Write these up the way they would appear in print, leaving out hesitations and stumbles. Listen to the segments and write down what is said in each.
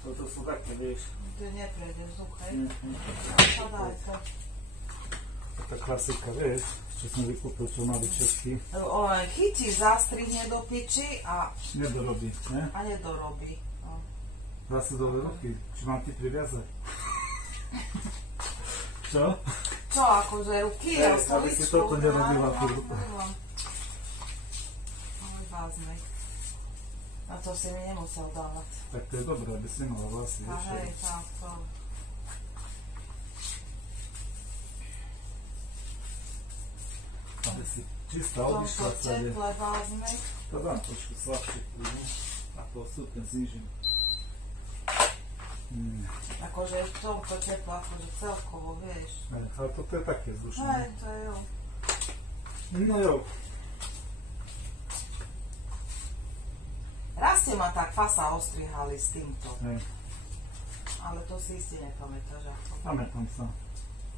Toto sú také, vieš. Ty neprejdeš vzduch, hej? Daj to. Taká klasika, vieš, čo som vykúpil, čo má byť český. Chytí, zastrihne do piči a... Nedorobí, ne? A nedorobí. Zase do ruky, či mám ti priviazať? Čo? Čo, akože ruky? Aby si toto nerobila furt. Váznej. A to si mi nemusel dávať. Tak to je dobré, aby si mala vlasy. A hej, tak to. Aby si čistá odišla v tomto teple váznej. To dám trošku slabšie kľudne. A postupne znižím. Akože v tomto teple, akože celkovo, vieš. Ale toto je také vzdušné. Hej, to je jo. No jo. Raz ste ma tak fasa ostrihali s týmto. Hej. Ale to si iste nepamätáš ako. Pamätám sa.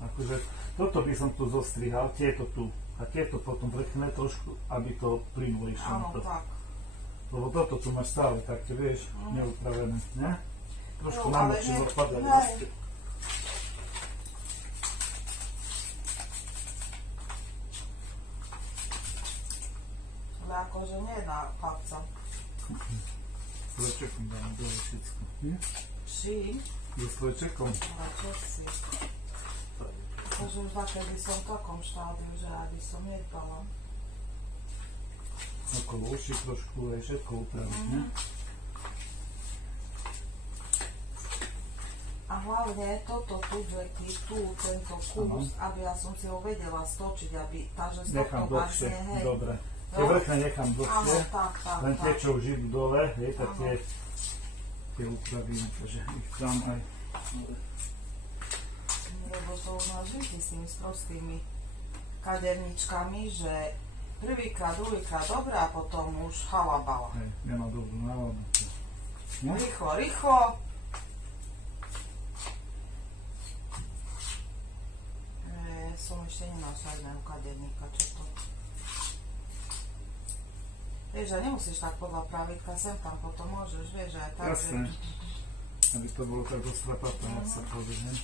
Akože toto by som tu zostrihal, tieto tu. A tieto potom vrchne trošku, aby to plynulo išlo. Áno, tak. Lebo toto tu máš stále také, vieš, neupravené, ne? Trošku Jo, nám ale určite ne- odpadali. hej. Ale akože nedá chlapca. Slečekom dám dole všetko. Čím? Je slečekom. Ale čo si? Akože už takedy som v takom štádiu, že aby som nedala. Okolo uši trošku, aj všetko upraviť, ne? A hlavne toto tu, dveky, tu, tento kus, aby ja som si ho vedela stočiť, aby takže z Nechám tohto dlhšie, vlastne, hej. dobre. Tie No. vrchne nechám Áno, dlhšie, tak, len tie, tak. čo už idú dole, hej, tak Áno. tie upravím, takže ich dám aj. Lebo to už máš vždy s tými sprostými kaderničkami, že prvýkrát, druhýkrát dobré a potom už halabala. Hej, nemá dobrú náladu. No? Rýchlo, rýchlo. Som ešte nenašla jedného kaderníka, čo to. Vieš, že nemusíš tak podľa pravidka, sem tam potom môžeš, vieš, že aj tak, Jasné. Aby to bolo tak dostrapaté, ak sa povie, ne?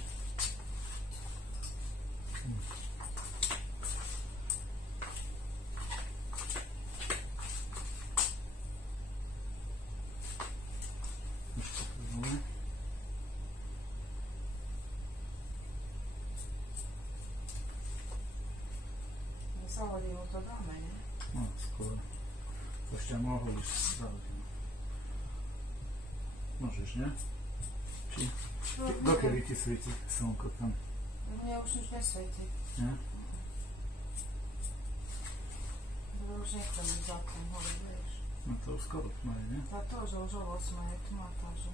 Ešte to dole. Za hodinu to dáme, nie? No, skoro. To ešte mohol ísť záleží. Môžeš, ne? Či? Dokedy ti svieti slnko tam? Mne už nič nesvietí. Ne? Už nechcem ísť za tým hore, vieš. No to už skoro tmaje, ne? A to, že už o 8 je tma, takže...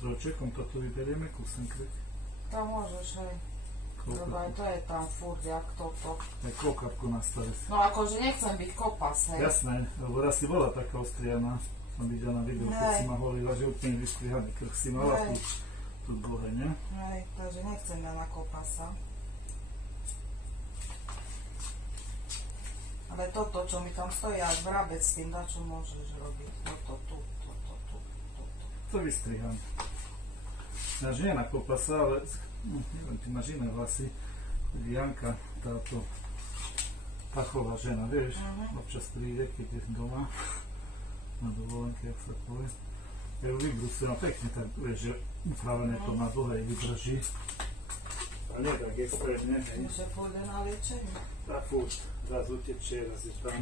Trojčekom to tu vyberieme kúsenkryť. Tam môžeš, hej. Lebo aj to je tam furt, jak toto. Aj kolkapku nastaviť. No akože nechcem byť kopas, hej. Jasné, lebo raz si bola taká ostrianá. Som videl na videu, keď si ma holila, že úplne vystrihaný krch si mala tu dlhé, ne? Hej, takže nechcem ja na kopasa. Ale toto, čo mi tam stojí, až vrabec s tým, čo môžeš robiť. Toto, tu. To vystriham. Náš nie na kopasa, ale neviem, ty máš iné vlasy. Janka, táto tachová žena, vieš, občas príde, keď je doma na dovolenke, jak sa povie. Ja ju vybrusujem pekne, tak vieš, že upravené to na dlhej vydrží. A nie tak extrémne, hej. Že pôjde na liečenie. Tá furt, raz utečie, raz je tam.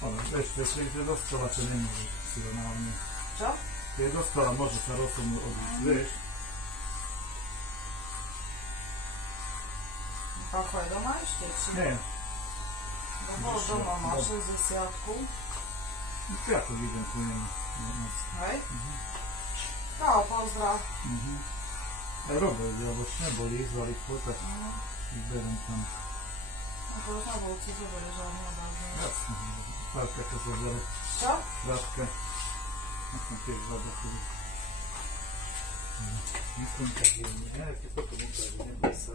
Ale ešte, keď je dostala, čo nemôže si ho nahavne. Čo? Keď je dostala, môže sa rozhodnúť odísť, vieš? Pacho je doma ešte, či? Nie. Bol doma, mal 60-ku. Ja to vidím tu nemá. Hej? Čau, pozdrav. Aj robil, lebo už neboli, zvali to, tak vyberiem tam. No to už na budúci zoberieš, ale neodázne. Jasne, párka to zobere. Čo? Krátka. Ja som tiež zvada chodí. Myslím, tak je, ja keď potom ukážem, neboj sa.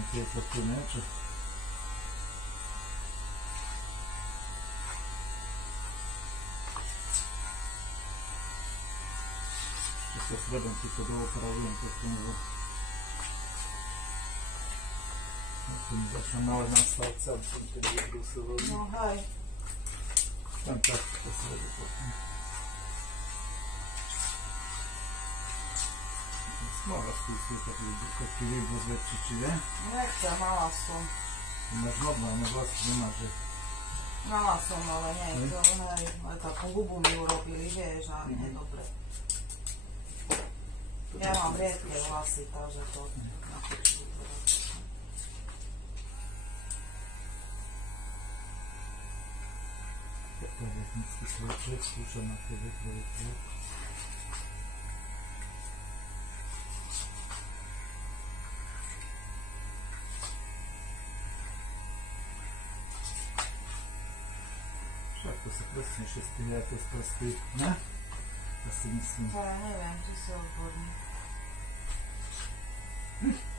vlastne tieto tu, nie? Čo... Ešte sa srebem týko doopravujem potom, lebo tu mi začne malé nastavce, aby som tedy vybrúsil. No hej. Tam tak to srebem potom. Mohla skúsiť taký výbor väčší, či je? Nechcem, mala som. Máš normálne vlastne nemáš, že... Mala som, ale nechcem, hej. Ale takú hubu mi urobili, vieš, a nie dobre. Ja mám riedke vlasy, takže to na piču vyberá. Tak technický sloček, skúšam na tebe trojko. Však to sa presnejšie stihne ako z prsty, ne? Ja si myslím. To ja neviem, ty si odborný.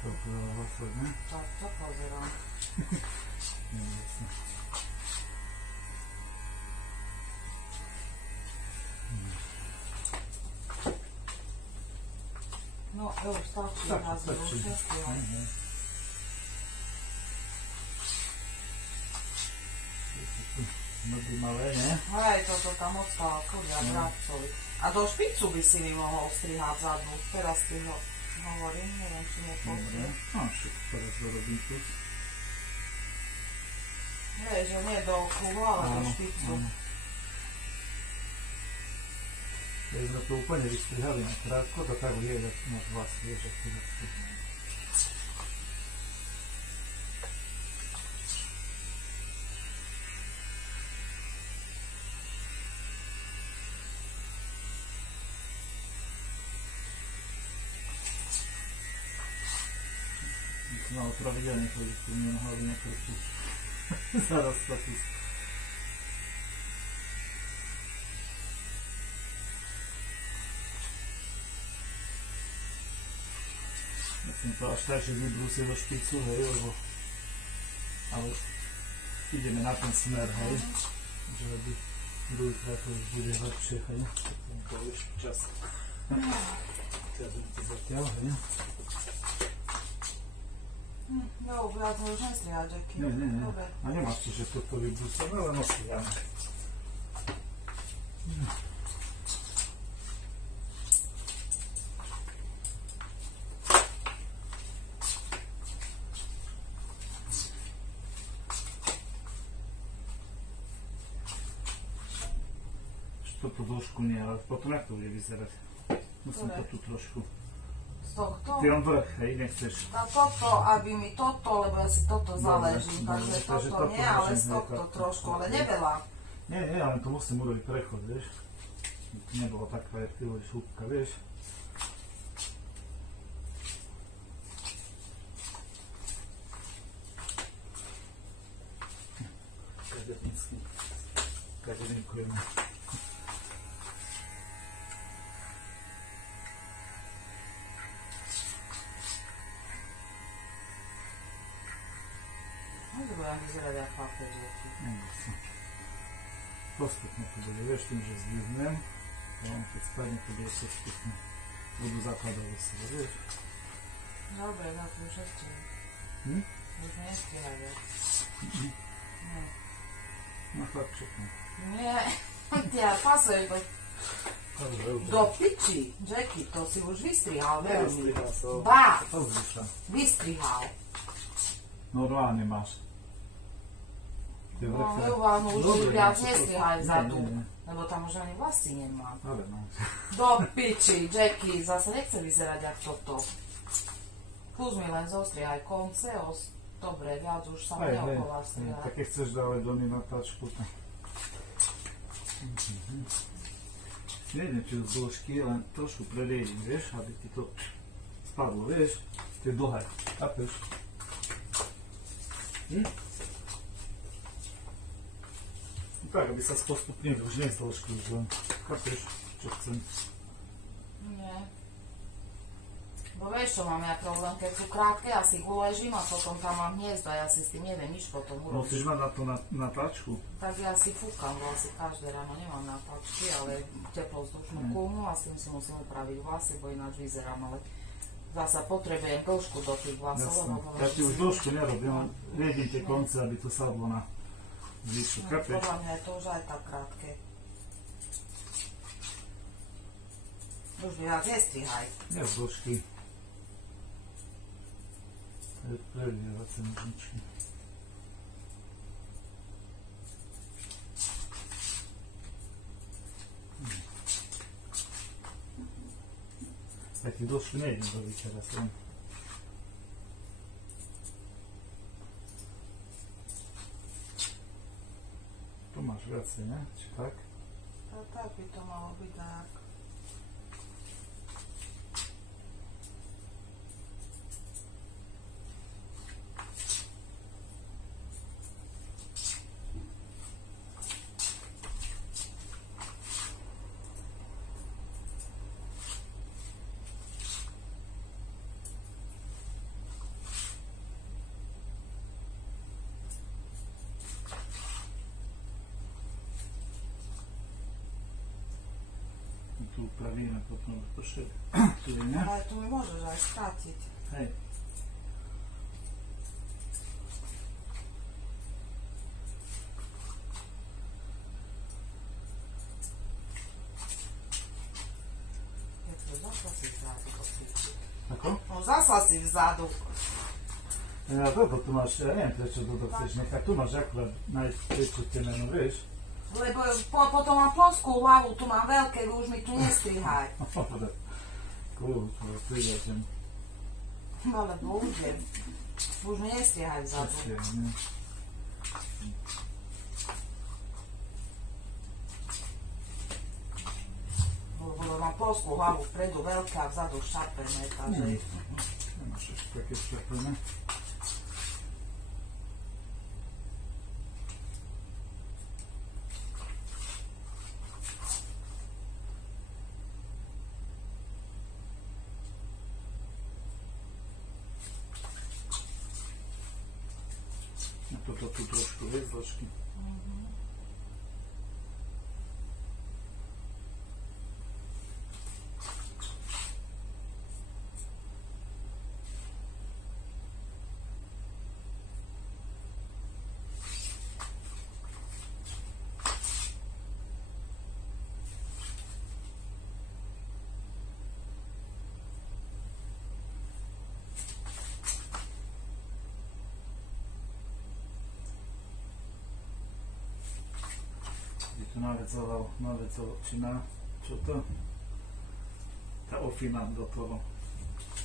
To je vlastne, ne? Tak to pozerám. Neviem sa. No, jo, stačí, raz mi už nestihla. Nogy malé, ne? Hej, toto tam ostalo, kurňa, bratcovi. A do špicu by si mi mohol strihať zadnú. Teraz ti ho hovorím, neviem, či nepozrie. No, však teraz dorobím tu. Hej, že nie do okruhu, ale do špicu. Keď sme to úplne vystrihali na krátko, to tak je, jak máš vás, vieš, ak to malo pravidelne chodiť, tu mne na hlavy nekrčí. Zaraz sa tu... Myslím to až tak, že vybrúsil do špicu, hej, lebo... Ale ideme na ten smer, hej. Že aby druhýkrát to už bude lepšie, hej. Potom to už čas. Teraz to zatiaľ, hej. No, viac ho už nestrihať, Jacky. Nie. Dobre. A nemáš tu, že toto vybrúsené, len ostriháme. Toto dĺžku nie, ale potom jak to bude vyzerať? Musím to tu trošku... Z tohto? Ty len vrch, hej, nechceš. A toto, aby mi toto, lebo ja si toto záležím, takže toto nie, ale z tohto trošku, ale neveľa. Nie, ale to musím urobiť prechod, vieš. To nebolo taká, jak ty hovoríš, húbka, vieš. Kadetnicky. Kadetinkujeme. Môžu budem vyzerať ako papieriaky. Postupne to bude, vieš, tým, že zdvihnem, keď spadne, to bude postupne. Budú zakladové sebe, vieš. Dobre, tak už nestihaj. Už nestihaj, vieš. Nie. No chlapček, no. Nie, ja pasuje do piči, Jacky, to si už vystrihal veľmi. Vystrihal som. Ba, Pozri sa. vystrihal. Normálne máš. No, Jován, už viac to- nestrihaj vzadu, Nie. lebo tam už ani vlasy nemá. Ale no. Do piči, Jacky, zase nechce vyzerať jak toto. Plus mi len zostrihaj konce, dobre, viac už sa Hej, neokoláš strihať. tak keď chceš dávať do na tačku, tak... Neviem, či z dĺžky, len trošku preriedím, vieš, aby ti to spadlo, vieš, tie dlhé, chápeš? Tak, aby sa postupne už nie z dĺžky, už len, chápeš, čo chcem. Nie. No vieš, čo mám ja problém, keď sú krátke, ja si ich uležím a potom tam mám hniezda, ja si s tým neviem nič potom urobiť. Musíš mať na to natáčku. Tak ja si fúkam vlasy každé ráno, nemám natáčky, ale teplovzdušnú kúmu a s tým si musím upraviť vlasy, bo ináč vyzerám, ale zasa potrebujem dĺžku do tých vlasov. Ja ti už dĺžku nerobím, riedím tie konce, aby to sadlo na zvyšku, chápeš? Podľa mňa je to už aj tak krátke. Už mi viac nestrihaj. Nie z dĺžky. To je prelievacie nožničky. Ja ti dĺžku nejdem robiť teraz len. Tu máš viacej, ne? Či tak? No tak by to malo byť tak. Tu upravíme potom trošku. Tu je, ne? Ale tu mi môžeš aj skrátiť. Hej. Zasa si vzadu. Ako? No zasa si vzadu. Ja toto tu máš, ja neviem prečo toto chceš nechať. Tu máš akurát najväčšiu temenu, vieš? Lebo potom mám ploskú hlavu, tu mám veľké, už mi tu nestrihaj. Dobre. Kľúč, strihačem. Ale budem. Už mi nestrihaj vzadu. Lebo mám ploskú hlavu vpredu veľké a vzadu šarpené, takže... Nemáš ešte také šarpené. Toto tu trošku je zložky. Tu navecoval, či na, čo to? Tá ofina do toho,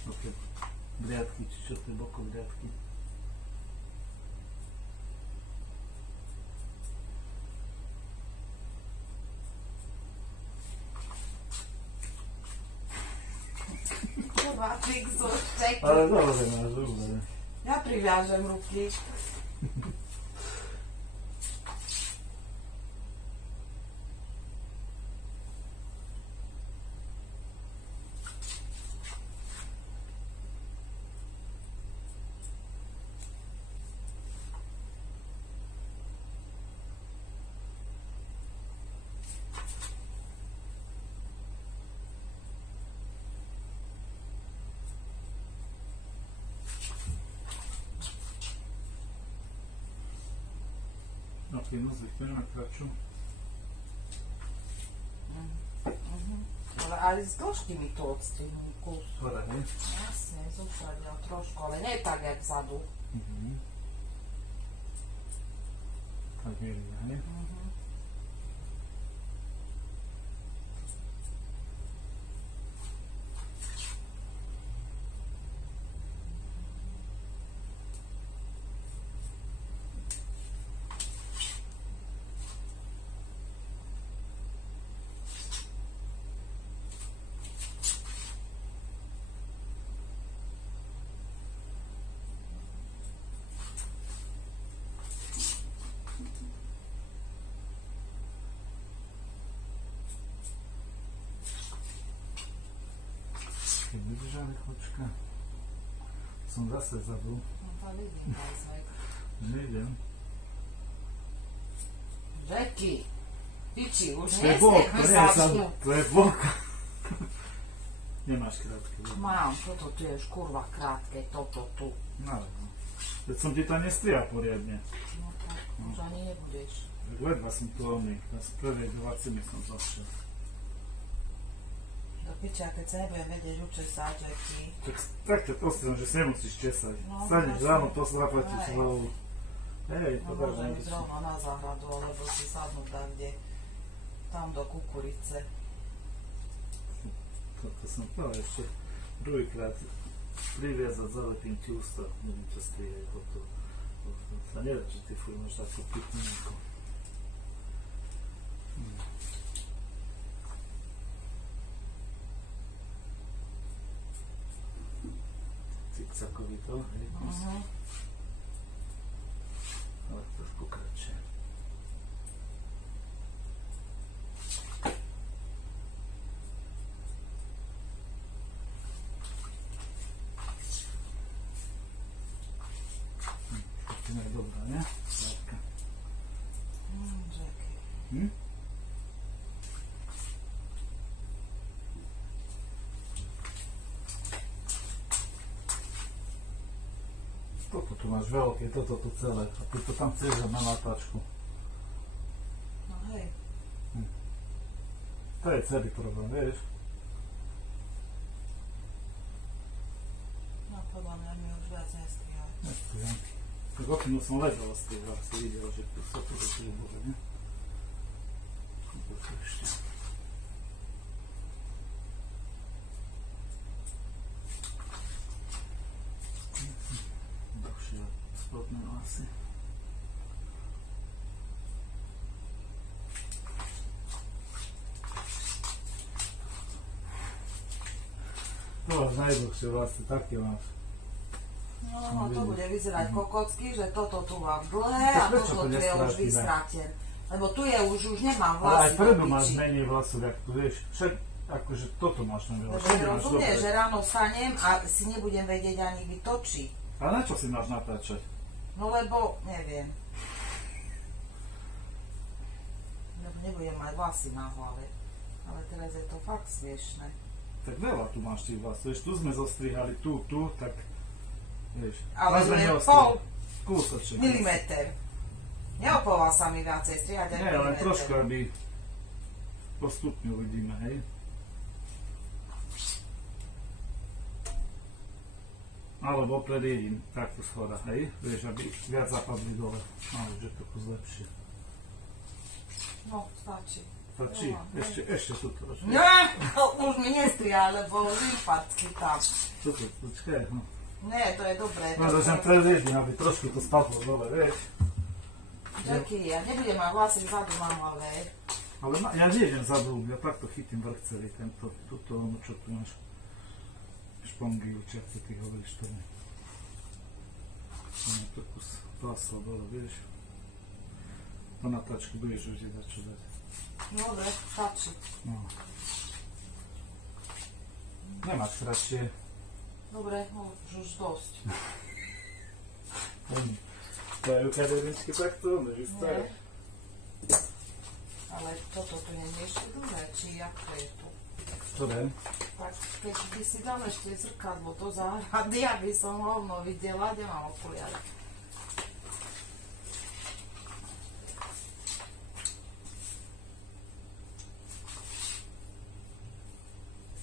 do tej briadky, či čo to je boko briadky. Kurva, fixu, čekaj. Ale dobre máš, dobre. Ja priviažem ruky. No, plynu zvykne na kraču. Ale aj z dĺžky mi to odstrihnú kus. Hore, hej? Jasne, zúšadil trošku, ale nie tak, jak vzadu. Tak je, hej? vidíš, ale chočka. Som zase zabudol. No to vidím, Vajzek. Nejdem. Žeky, piči, už To je bok, nestieme začnú. to je bok. Nemáš krátke. Mám, toto tu je už kurva krátke, toto tu. No, veď som ti to nestrial poriadne. No tak, už ani nebudeš. Ledva som tu omyk, z prvej do vacimy som zašiel. Do piča, keď sa nebudem vedieť učesať, Žeky. Tak ťa postrám, že si nemusíš česať. No, Staneš jasne. ráno, poslapať ti Hej. hlavu. Hej, No to tak môžem ísť nemusíš. rovno na záhradu, alebo si sadnúť tam, kde, tam do kukurice. Toto som povedal ešte druhýkrát priviazať, zalepím ti ústa, budem ťa strieľať toto. Sa nedá, že ty furt máš takú pitnú nejakú. Cikcakový to, hej, ale trošku kratšie. Patina je dobrá, ne? Látka. Žeky. Hm? Toto tu máš veľké, toto tu celé. A ty to tam chceš dať na natáčku. No hej. To je celý problém, vieš? No podľa mňa mi už viac nestrihali. Nestýham. Tak okno som ledva strihal, si videl, že tu sa to je bože, ne? To tu ešte. Dlhšie spodné vlasy. To máš najdlhšie vlasy, také máš. No, to bude vyzerať kokocky, že toto tu mám dlhé Tak a prečo toto to tu je už nestratíme? vystraten. Lebo tu je už nemám Ale vlasy aj do predu máš piči. menej vlasov, jak tu vieš. Však akože toto máš na veľa. Lebo rozumieš, že ráno vstanem a si nebudem vedieť ani vytočiť. Ale na čo si máš natáčať? No lebo, neviem. Lebo nebudem mať vlasy na hlave. Ale teraz je to fakt smiešné. Tak veľa tu máš tých vlasov. Vieš, tu sme zostrihali, tu, tak vieš. Ale Vás sme je neostrihali. pol Kúsoček. milimeter. Neopoval sa mi viacej strihať aj Nie, len milimeter. trošku, aby postupne uvidíme, hej. Alebo predjedím takto schoda, hej. Vieš, aby viac zapadli dole. A už je to kus lepšie. No, stačí. Stačí? No, Ešte tu trošku. Nie, už mi nestriha, lebo vypadky tam. Toto, počkaj, no. Nie, to je dobré. No, začnem predjedím, aby trošku to spadlo dole, vieš. Čaký, ja nebudem mať vlasy vzadu na hlave. Ale ja nejdem zadlú, ja takto chytím vrch celý tento, tuto, ono čo tu máš. Špongy, čerce, ty hovoríš to ne. Ono to kus pásla dole, vieš. Po natáčku budeš už dať čo dať. Dobre, stačí. No. Nemáš kratšie. Dobre, už dosť. To je ukradeničky takto, než Nie. Ale toto tu nie je ešte dlhé, či jak to je tu. Ktoré? Tak keď by si dal ešte zrkadlo do záhrady, aby som hovno videla, kde mám okuliare.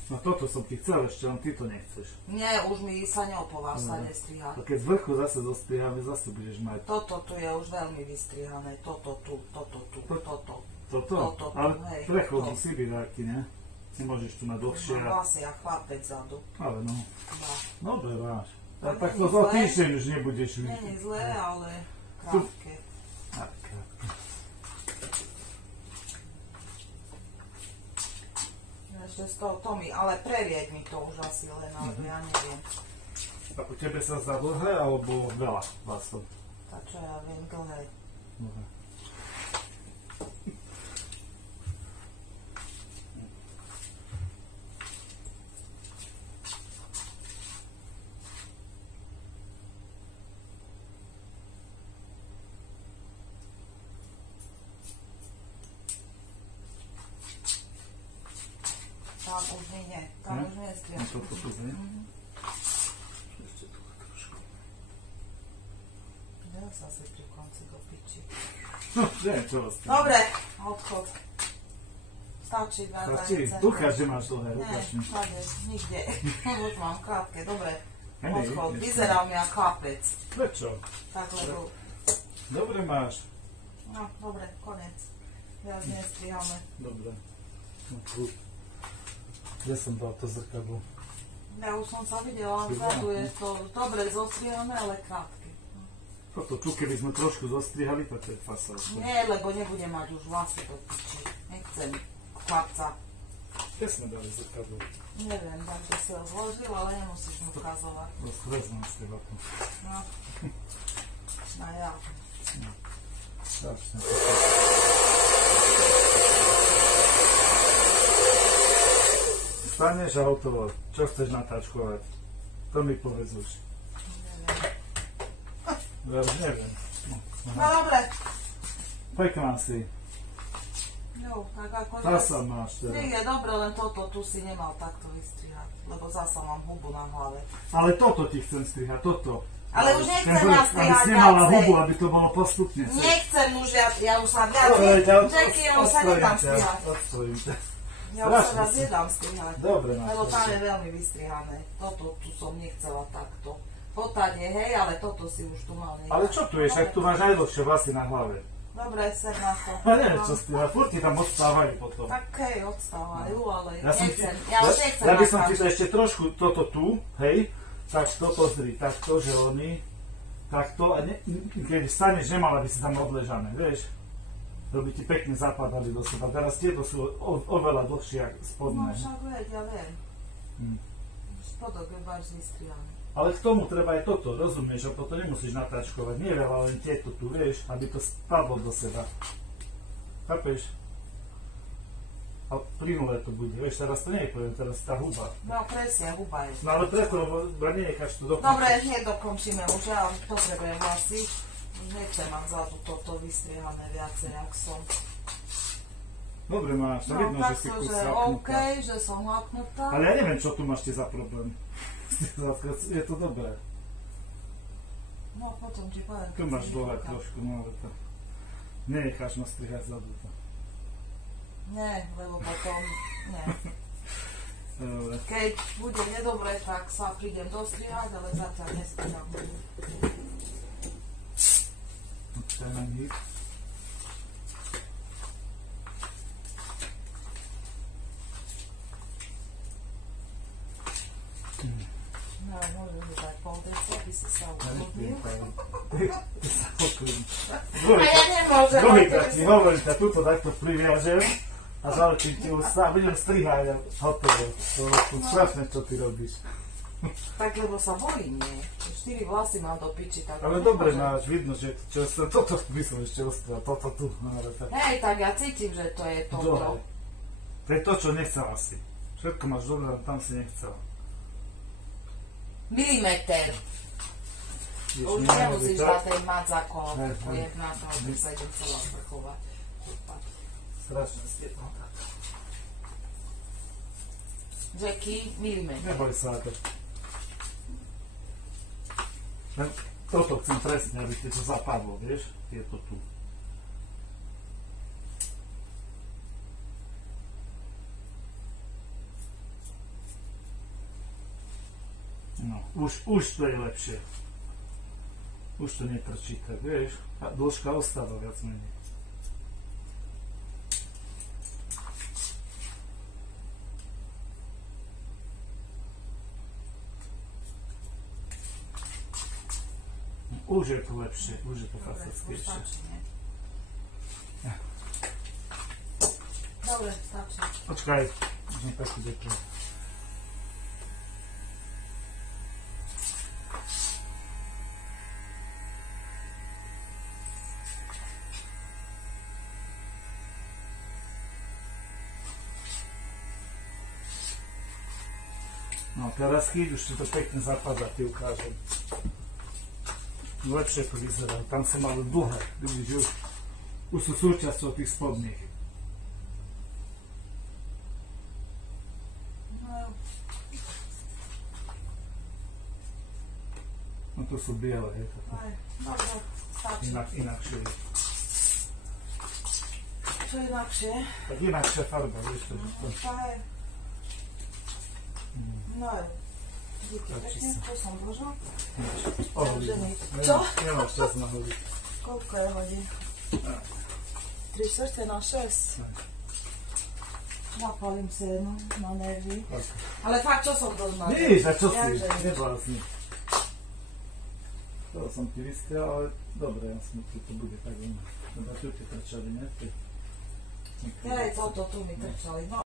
No toto som ti chcel ešte, len ty to nechceš. Nie, už mi sa neopoval, sa nestriha. A keď z vrchu zase zostriháme, zase budeš mať Toto tu je už veľmi vystrihané, toto tu, toto tu, toto. toto. Toto, Ale hej, prechodí to. si vydáky, ne? Nemôžeš tu mať dlhšie. Mám vlasy a chlapec zadu. Ale no, Dva. dobre máš. A To tak není to za zlé. týždeň už nebudeš vidieť. Není zlé, ale krátke. Tak, krátke. Ešte z toho, to mi, ale previeť mi to už asi len, alebo ja neviem. A u tebe sa zdá dlhé, alebo veľa vlasov? Tak čo ja viem, dlhé. Dobre. tam už nie. Tam už nie striham. Toto tu nie? Ešte tu trošku. Dá sa si pri konci do piči. No, neviem, čo vás tam. Dobre, odchod. Stačí na Stačí? hranice. Ukáž, že máš dlhé, Nie, ukáž mi. všade, nikde. Už mám krátke, dobre. Hej, Odchod, ešte. vyzeral mi ako chlapec. Prečo? Tak, lebo... Dobre máš. No, dobre, konec. Viac nestrihame. Dobre. No, tu. Kde som dal to zrkadlo? Ja už som sa videla, vzadu je to dobre zostrihané, ale krátke. Toto tu, keby sme trošku zostrihali, to je fasál. Nie, lebo nebudem mať už vlasy do piči. Nechcem chlapca. Kde sme dali zrkadlo? Neviem, tak to si ho zložil, ale nemusíš mu ukazovať. Rozhreznem z teba tu. No. No ja. Strašne. Staneš a hotovo. Čo chceš natáčkovať? To mi povedz už. Neviem. Ja už neviem. No dobre. Pekná si. No, tak ako Zasa máš teda. je dobre, len toto tu si nemal takto vystrihať, lebo zasa mám hubu na hlave. Ale toto ti chcem strihať, toto. Ale už nechcem Ten vrch, nastrihať aby si nemala viacej. hubu, aby to bolo postupne. Nechcem už, ja už sa viac, Jackie, ja už sa nedám strihať. Odstrojím ťa. Ja už sa viac nedám strihať. Dobre, Lebo tam je veľmi vystrihané. Toto tu som nechcela takto. Potanie, hej, ale toto si už tu mal nechať. Ale čo tu je, však tu máš najdlhšie vlasy na hlave. Dobre, ser na to. Ja neviem, čo strihať, furt ti tam odstávajú potom. Tak hej, odstávajú, ale Ja som ti- nechcem. Ja už nechcem Ja by som ti natáčať. to ešte trošku toto tu, hej, tak toto zri, takto, že oni, takto, a keď staneš, nemala by si tam odležané, vieš? To by ti pekne zapadali do seba. Teraz tieto sú oveľa dlhšie ako No spodné. však veď, ja viem. Hm. Spodok je váš vystrihaný. Ale k tomu treba aj toto, rozumieš, a potom nemusíš natáčkovať. Nie veľa, len tieto tu, vieš, aby to spadlo do seba. Chápeš? A plynulé to bude, vieš, teraz to nie je poviem, teraz tá huba. No presne, huba je. No ale preto, lebo nenecháš to dokončiť. Dobre, nedokončíme už, ja potrebujem vlasy. Nechcem mať vzadu toto vystrihané viacej, jak som. Dobre máš, to vidno, že si takto, kus že zapnutá. OK, že som laknutá. Ale ja neviem, čo tu máš za problém. Je to dobré. No potom ti poviem. Tu máš dlhé trošku, no ale to... Nenecháš ma strihať zadu to. Nie, lebo potom, nie. Dobre. Keď bude nedobre, tak sa prídem dostrihať, ale zatiaľ nestriham. Odtiaľ nič. No, môžem si dať pol deci, aby si sa ukludnil. Ty sa pokludni. A ja nemôžem. Druhýkrát mi hovorí, že túto takto priviažem a zaočím ti ústa a budem strihať a hotovo. To je strašné, čo ty robíš. Tak lebo sa bojím, nie? 4 vlasy mám do piči, tak... Ale dobre máš, vidno, že čo sa, toto by som ešte ostral, toto tu. No, ale tak. Hej, tak ja cítim, že to je Dlhé. toto. To je to, čo nechcela si. Všetko máš dobré, ale tam si nechcela. Milimeter. Vieš, Už nie, nemusíš to- dať ten mat za kolo, Hej, hej. je na to, aby sa idem celá vrchovať. Strašne ste to. Jackie, milimeter. Neboj sa to. Len toto chcem presne, aby ti to zapadlo, vieš? Tieto tu. No, už to je lepšie. Už to netrčí tak, vieš? A dĺžka ostáva viac menej. Už je to lepšie, už je to Dobre, už fantastickejšie. stačí, nie? Dobre, stačí. Počkaj, už mi takú deku. No teraz chyť, už ti to pekne zapadá, ti ukážem. Lepšie to vyzerá, tam sa malo dlhé, vidíš, už sú súčasťou tých spodných. tu sú biele, je to Aj, dobre, stačí. inakšie. Čo je inakšie? Tak inakšia farba, vieš to, že to... Aj. No, díky Stačí pekne, sa. to som boža. Oholiť. Čo? Nemáš čas nahodiť. Koľko je hodín? 3/4 na 6. Napalím sa jednu na nervy. Tak. Ale fakt, čo som to znal? Nič, a čo si? Jakže? Neblázni. To som ti vystriel, ale dobre, ja som ti to bude tak. Lebo tu ti trčali, ne? Hej, toto tu mi trčali. No,